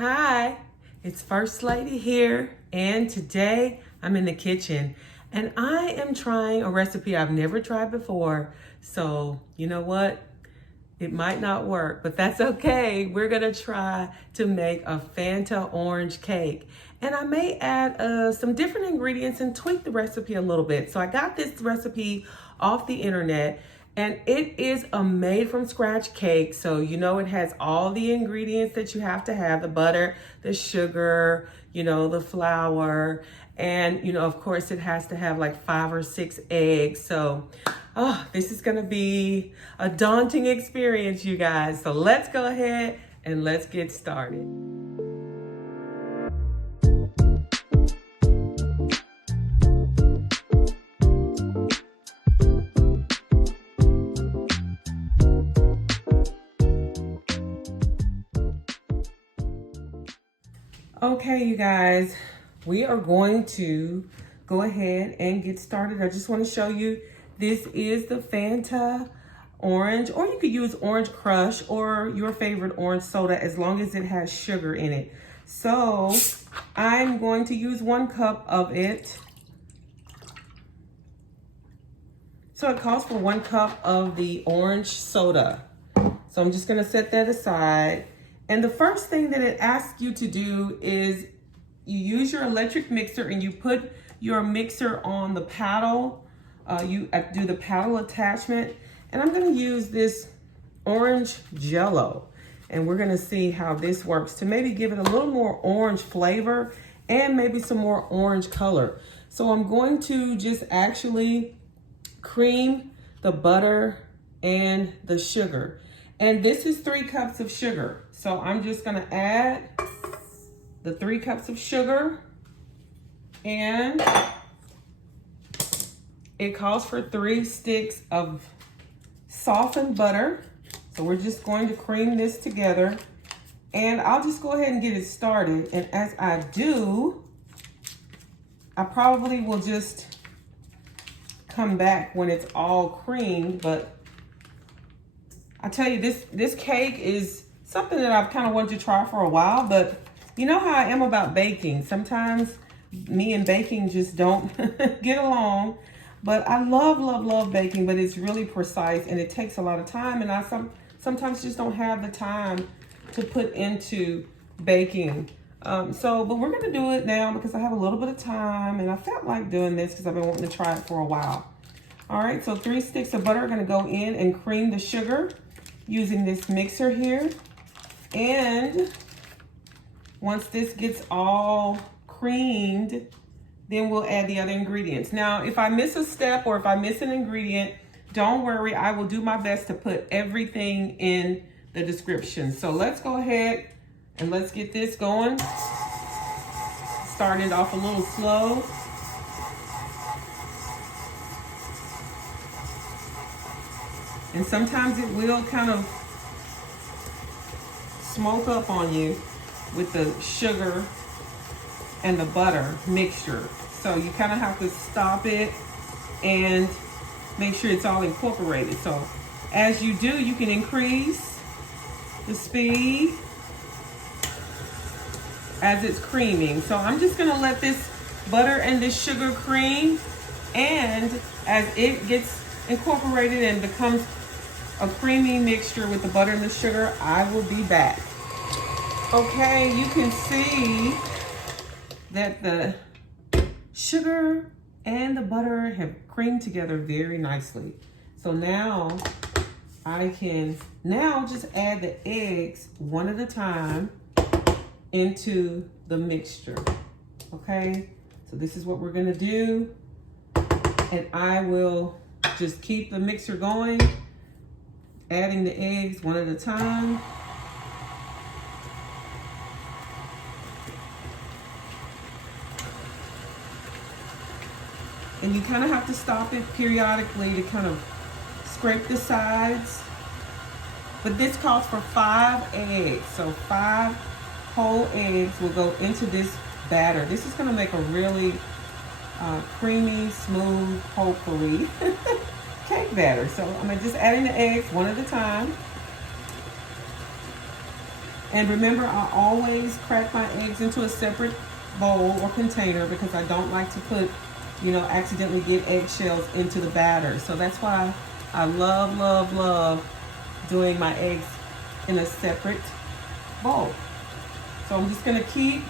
Hi, it's First Lady here, and today I'm in the kitchen and I am trying a recipe I've never tried before. So, you know what? It might not work, but that's okay. We're gonna try to make a Fanta orange cake. And I may add some different ingredients and tweak the recipe a little bit. So I got this recipe off the internet, and it is a made from scratch cake. So you know it has all the ingredients that you have to have: the butter, the sugar, the flour, and of course it has to have like 5 or 6 eggs. So this is gonna be a daunting experience, you guys. So let's go ahead and let's get started. Okay, you guys, we are going to go ahead and get started. I just want to show you, this is the Fanta orange, or you could use Orange Crush or your favorite orange soda as long as it has sugar in it. So I'm going to use 1 cup of it. So it calls for 1 cup of the orange soda. So I'm just going to set that aside. And the first thing that it asks you to do is you use your electric mixer and you put your mixer on the paddle. You do the paddle attachment. And I'm going to use this Orange Jello. And we're going to see how this works to maybe give it a little more orange flavor and maybe some more orange color. So I'm going to just actually cream the butter and the sugar. And this is 3 cups of sugar. So I'm just gonna add the 3 cups of sugar, and it calls for 3 sticks of softened butter. So we're just going to cream this together, and I'll just go ahead and get it started. And as I do, I probably will just come back when it's all creamed, but I tell you, this cake is something that I've kind of wanted to try for a while, but you know how I am about baking. Sometimes me and baking just don't get along, but I love baking, but it's really precise and it takes a lot of time, and I sometimes just don't have the time to put into baking. But we're gonna do it now because I have a little bit of time, and I felt like doing this because I've been wanting to try it for a while. All right, so 3 sticks of butter are gonna go in and cream the sugar using this mixer here. And once this gets all creamed, then we'll add the other ingredients. Now, if I miss a step or if I miss an ingredient, don't worry, I will do my best to put everything in the description. So let's go ahead and let's get this going. Starting off a little slow. And sometimes it will kind of smoke up on you with the sugar and the butter mixture. So you kind of have to stop it and make sure it's all incorporated. So as you do, you can increase the speed as it's creaming. So I'm just gonna let this butter and this sugar cream, and as it gets incorporated and becomes a creamy mixture with the butter and the sugar, I will be back. Okay, you can see that the sugar and the butter have creamed together very nicely. So now I can just add the eggs one at a time into the mixture. Okay, so this is what we're gonna do. And I will just keep the mixer going, adding the eggs one at a time. And you kind of have to stop it periodically to kind of scrape the sides. But this calls for 5 eggs. So 5 whole eggs will go into this batter. This is gonna make a really creamy, smooth, hopefully, cake batter. So I'm just adding the eggs one at a time. And remember, I always crack my eggs into a separate bowl or container because I don't like to put, you know, accidentally get eggshells into the batter. So that's why I love, love, love doing my eggs in a separate bowl. So I'm just gonna keep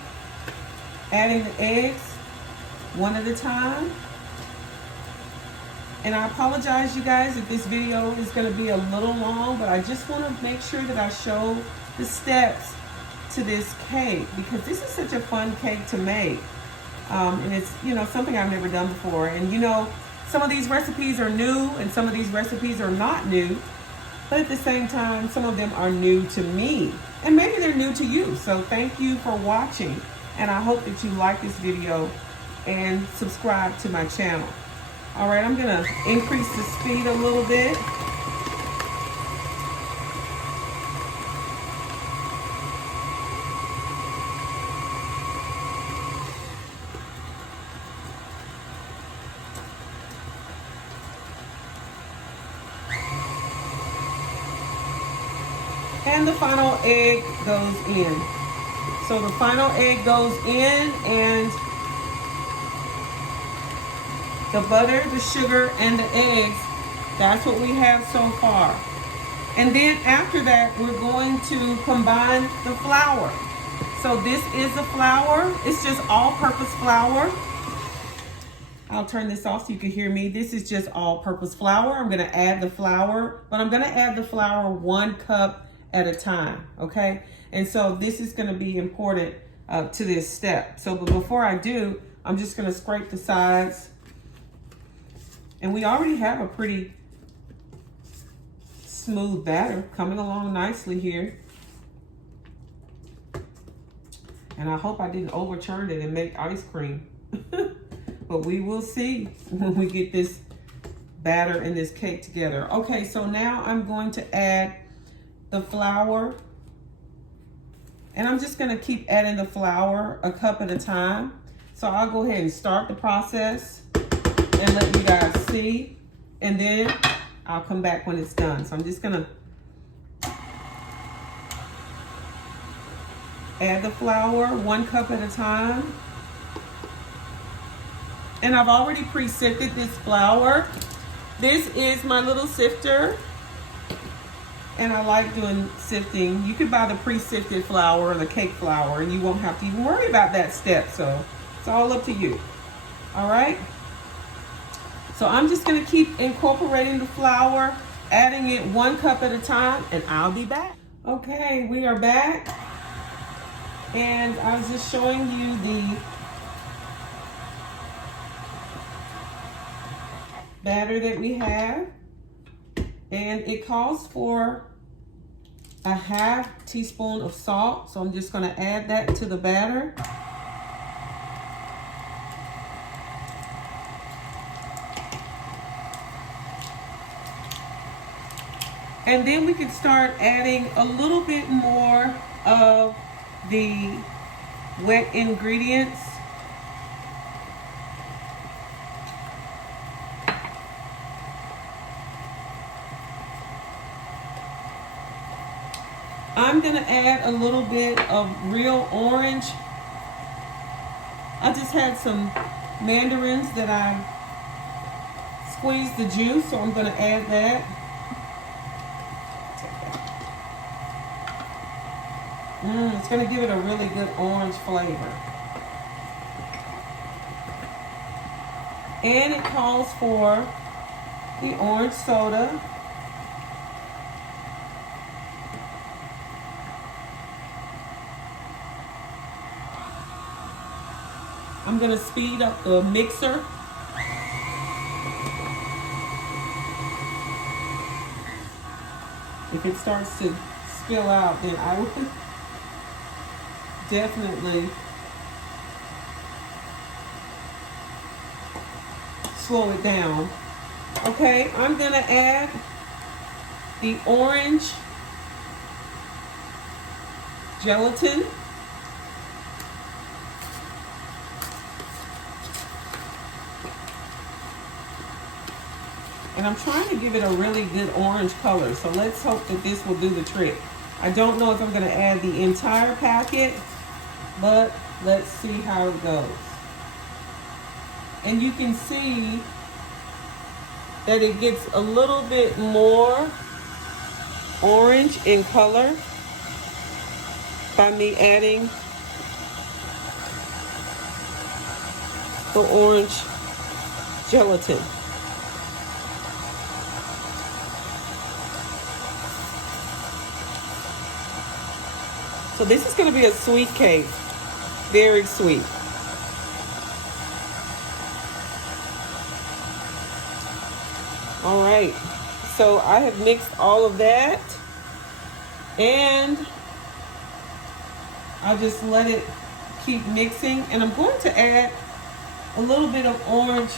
adding the eggs one at a time. And I apologize, you guys, if this video is gonna be a little long, but I just wanna make sure that I show the steps to this cake because this is such a fun cake to make. And it's, you know, something I've never done before. And you know, some of these recipes are new and some of these recipes are not new, but at the same time, some of them are new to me and maybe they're new to you. So thank you for watching. And I hope that you like this video and subscribe to my channel. All right, I'm gonna increase the speed a little bit. And the final egg goes in. So the final egg goes in and the butter, the sugar, and the eggs, that's what we have so far. And then after that, we're going to combine the flour. So this is the flour. It's just all-purpose flour. I'll turn this off so you can hear me. This is just all-purpose flour. I'm gonna add the flour, but I'm gonna add the flour 1 cup at a time, okay? And so this is gonna be important to this step. So but before I do, I'm just gonna scrape the sides. And we already have a pretty smooth batter coming along nicely here. And I hope I didn't overturn it and make ice cream. But we will see when we get this batter and this cake together. Okay, so now I'm going to add the flour. And I'm just gonna keep adding the flour a cup at a time. So I'll go ahead and start the process and let you guys see, and then I'll come back when it's done. So I'm just gonna add the flour 1 cup at a time. And I've already pre-sifted this flour. This is my little sifter, and I like doing sifting. You could buy the pre-sifted flour or the cake flour, and you won't have to even worry about that step. So it's all up to you, all right? So I'm just gonna keep incorporating the flour, adding it 1 cup at a time, and I'll be back. Okay, we are back. And I was just showing you the batter that we have. And it calls for a ½ teaspoon of salt. So I'm just gonna add that to the batter. And then we can start adding a little bit more of the wet ingredients. I'm gonna add a little bit of real orange. I just had some mandarins that I squeezed the juice, so I'm gonna add that. It's gonna give it a really good orange flavor. And it calls for the orange soda. I'm gonna speed up the mixer. If it starts to spill out, then I would definitely slow it down. Okay, I'm gonna add the orange gelatin. And I'm trying to give it a really good orange color. So let's hope that this will do the trick. I don't know if I'm gonna add the entire packet, but let's see how it goes. And you can see that it gets a little bit more orange in color by me adding the orange gelatin. So this is going to be a sweet cake, very sweet. All right, so I have mixed all of that, and I'll just let it keep mixing, and I'm going to add a little bit of orange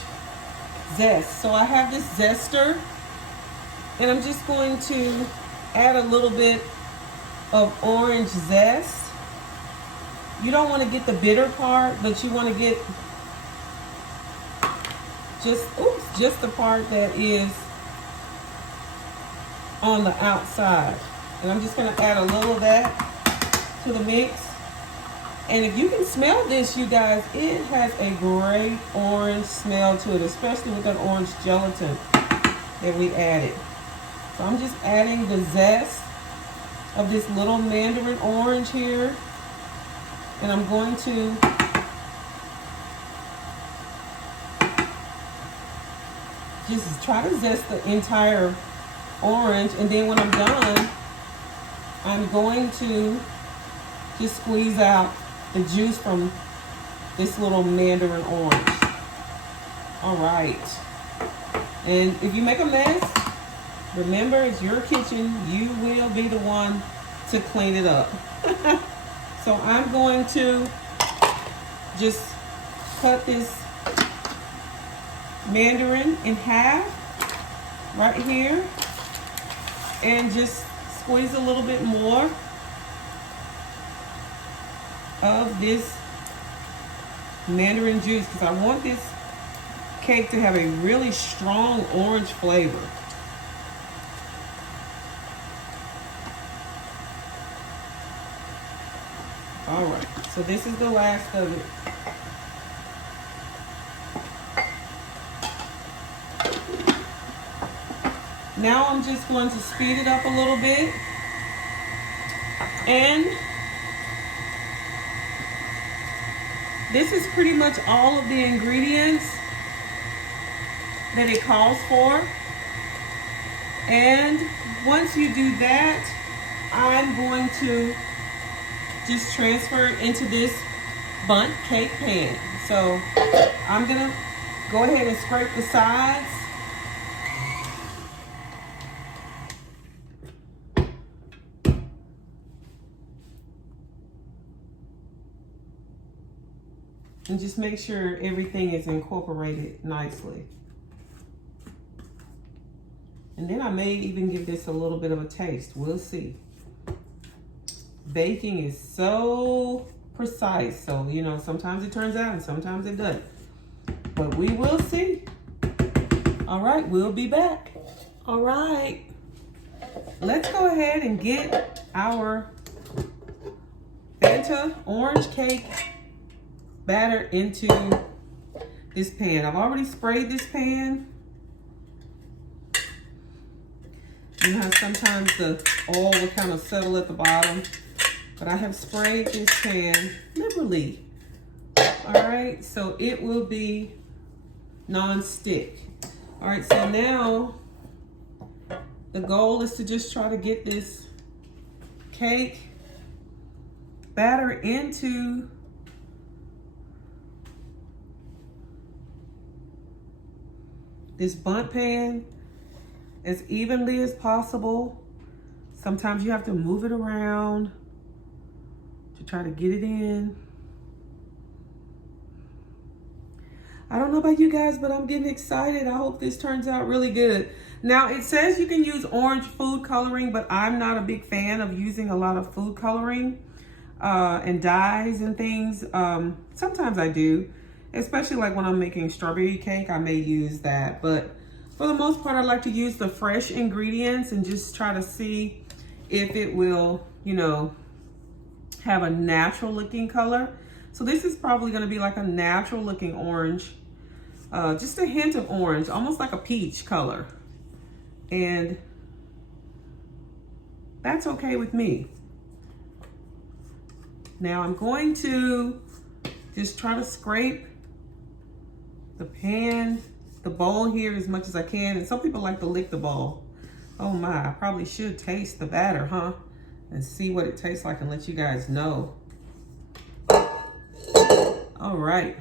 zest. So I have this zester, and I'm just going to add a little bit of orange zest. You don't want to get the bitter part, but you want to get just the part that is on the outside. And I'm just going to add a little of that to the mix. And if you can smell this, you guys, it has a great orange smell to it, especially with that orange gelatin that we added. So I'm just adding the zest of this little mandarin orange here. And I'm going to just try to zest the entire orange. And then when I'm done, I'm going to just squeeze out the juice from this little mandarin orange. All right. And if you make a mess, remember, it's your kitchen. You will be the one to clean it up. So I'm going to just cut this mandarin in half right here and just squeeze a little bit more of this mandarin juice, because I want this cake to have a really strong orange flavor. All right, so this is the last of it. Now I'm just going to speed it up a little bit, and this is pretty much all of the ingredients that it calls for. And once you do that, I'm going to just transfer it into this Bundt cake pan. So I'm gonna go ahead and scrape the sides. And just make sure everything is incorporated nicely. And then I may even give this a little bit of a taste. We'll see. Baking is so precise. So, you know, sometimes it turns out and sometimes it doesn't. But we will see. All right, we'll be back. All right. Let's go ahead and get our Fanta orange cake batter into this pan. I've already sprayed this pan. You know, sometimes the oil will kind of settle at the bottom, but I have sprayed this pan liberally. All right, so it will be non-stick. All right, so now the goal is to just try to get this cake batter into this Bundt pan as evenly as possible. Sometimes you have to move it around to try to get it in. I don't know about you guys, but I'm getting excited. I hope this turns out really good. Now, it says you can use orange food coloring, but I'm not a big fan of using a lot of food coloring and dyes and things. Sometimes I do, especially like when I'm making strawberry cake, I may use that. But for the most part, I like to use the fresh ingredients and just try to see if it will you know, have a natural looking color. So this is probably gonna be like a natural looking orange. Just a hint of orange, almost like a peach color. And that's okay with me. Now I'm going to just try to scrape the pan, the bowl here as much as I can. And some people like to lick the bowl. Oh my, I probably should taste the batter, huh? And see what it tastes like and let you guys know. All right.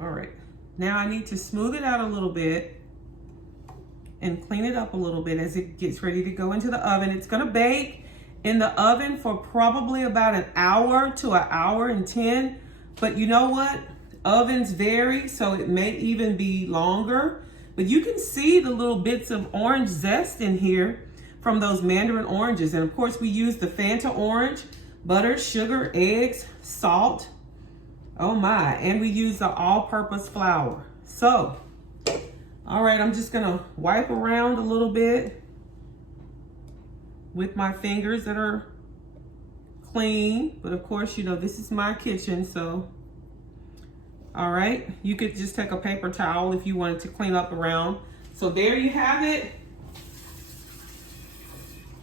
All right. Now I need to smooth it out a little bit and clean it up a little bit as it gets ready to go into the oven. It's gonna bake in the oven for probably about an hour to an hour and 10. But you know what? Ovens vary, so it may even be longer. But you can see the little bits of orange zest in here from those mandarin oranges. And of course we use the Fanta orange, butter, sugar, eggs, salt. Oh my, and we use the all-purpose flour. So, all right, I'm just gonna wipe around a little bit with my fingers that are clean. But of course, you know, this is my kitchen, so. All right, you could just take a paper towel if you wanted to clean up around. So there you have it.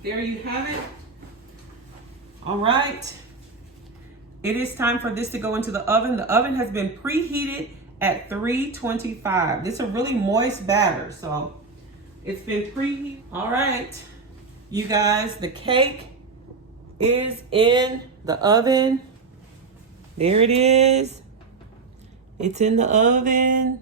There you have it. All right. It is time for this to go into the oven. The oven has been preheated at 325. This is a really moist batter, so it's been preheated. All right, you guys, the cake is in the oven. There it is. It's in the oven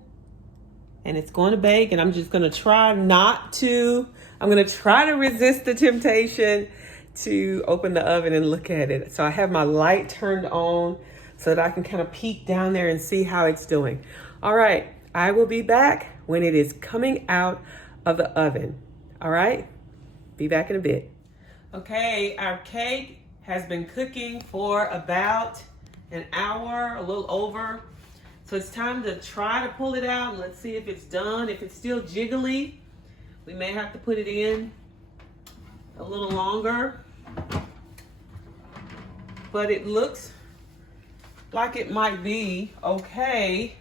and it's going to bake, and I'm just going to try not to, I'm going to try to resist the temptation to open the oven and look at it. So I have my light turned on so that I can kind of peek down there and see how it's doing. All right, I will be back when it is coming out of the oven. All right, be back in a bit. Okay, our cake has been cooking for about an hour, a little over. So it's time to try to pull it out. Let's see if it's done. If it's still jiggly, we may have to put it in a little longer. But it looks like it might be okay.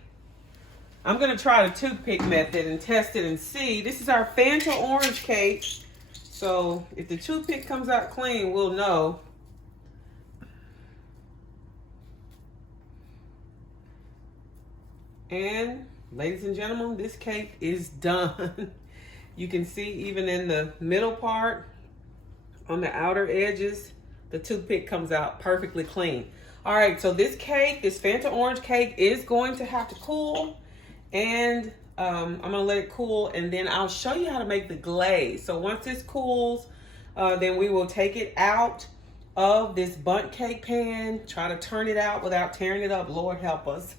I'm gonna try the toothpick method and test it and see. This is our Fanta orange cake. So if the toothpick comes out clean, we'll know. And ladies and gentlemen, this cake is done. You can see even in the middle part, on the outer edges, the toothpick comes out perfectly clean. All right, so this cake, this Fanta orange cake, is going to have to cool. And I'm gonna let it cool, and then I'll show you how to make the glaze. So once this cools, then we will take it out of this Bundt cake pan, try to turn it out without tearing it up, Lord help us.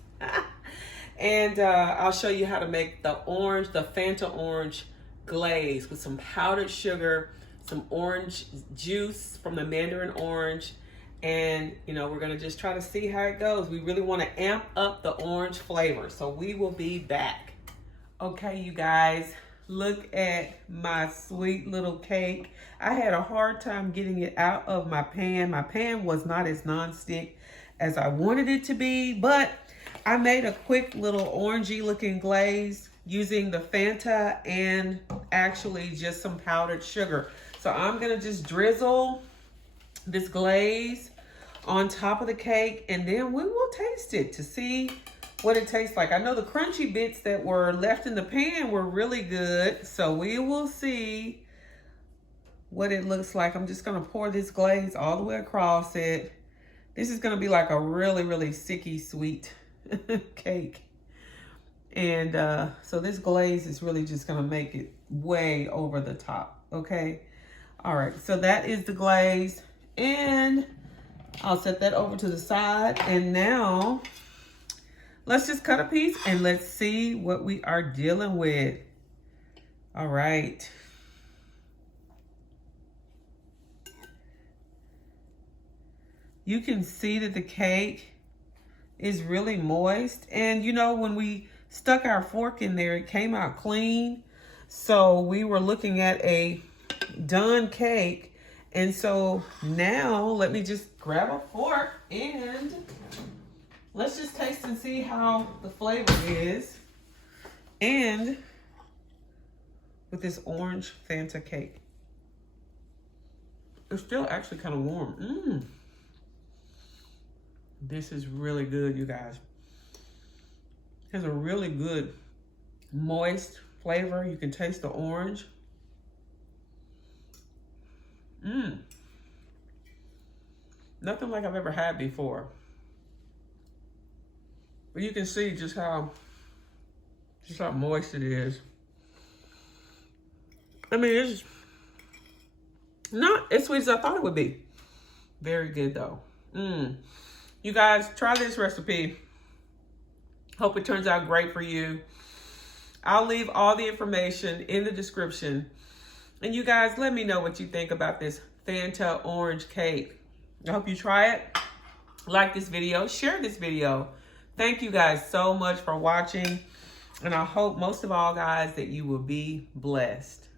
And I'll show you how to make the Fanta orange glaze with some powdered sugar, some orange juice from the mandarin orange, and you know, we're gonna just try to see how it goes. We really want to amp up the orange flavor, so we will be back. Okay, you guys, look at my sweet little cake. I had a hard time getting it out of my pan. My pan was not as nonstick as I wanted it to be, but I made a quick little orangey looking glaze using the Fanta and actually just some powdered sugar. So I'm gonna just drizzle this glaze on top of the cake, and then we will taste it to see what it tastes like. I know the crunchy bits that were left in the pan were really good, so we will see what it looks like. I'm just gonna pour this glaze all the way across it. This is gonna be like a really, really sicky sweet cake. And so this glaze is really just gonna make it way over the top, okay? All right, so that is the glaze, and I'll set that over to the side. And now let's just cut a piece and let's see what we are dealing with. All right. You can see that the cake is really moist. And you know, when we stuck our fork in there, it came out clean. So we were looking at a done cake. And so now let me just grab a fork and let's just taste and see how the flavor is. And with this orange Fanta cake. It's still actually kind of warm. This is really good, you guys. It has a really good moist flavor. You can taste the orange. Nothing like I've ever had before. But you can see just how moist it is. I mean, it's not as sweet as I thought it would be. Very good though. You guys, try this recipe. Hope it turns out great for you. I'll leave all the information in the description. And you guys, let me know what you think about this Fanta orange cake. I hope you try it. Like this video, share this video. Thank you guys so much for watching. And I hope most of all, guys, that you will be blessed.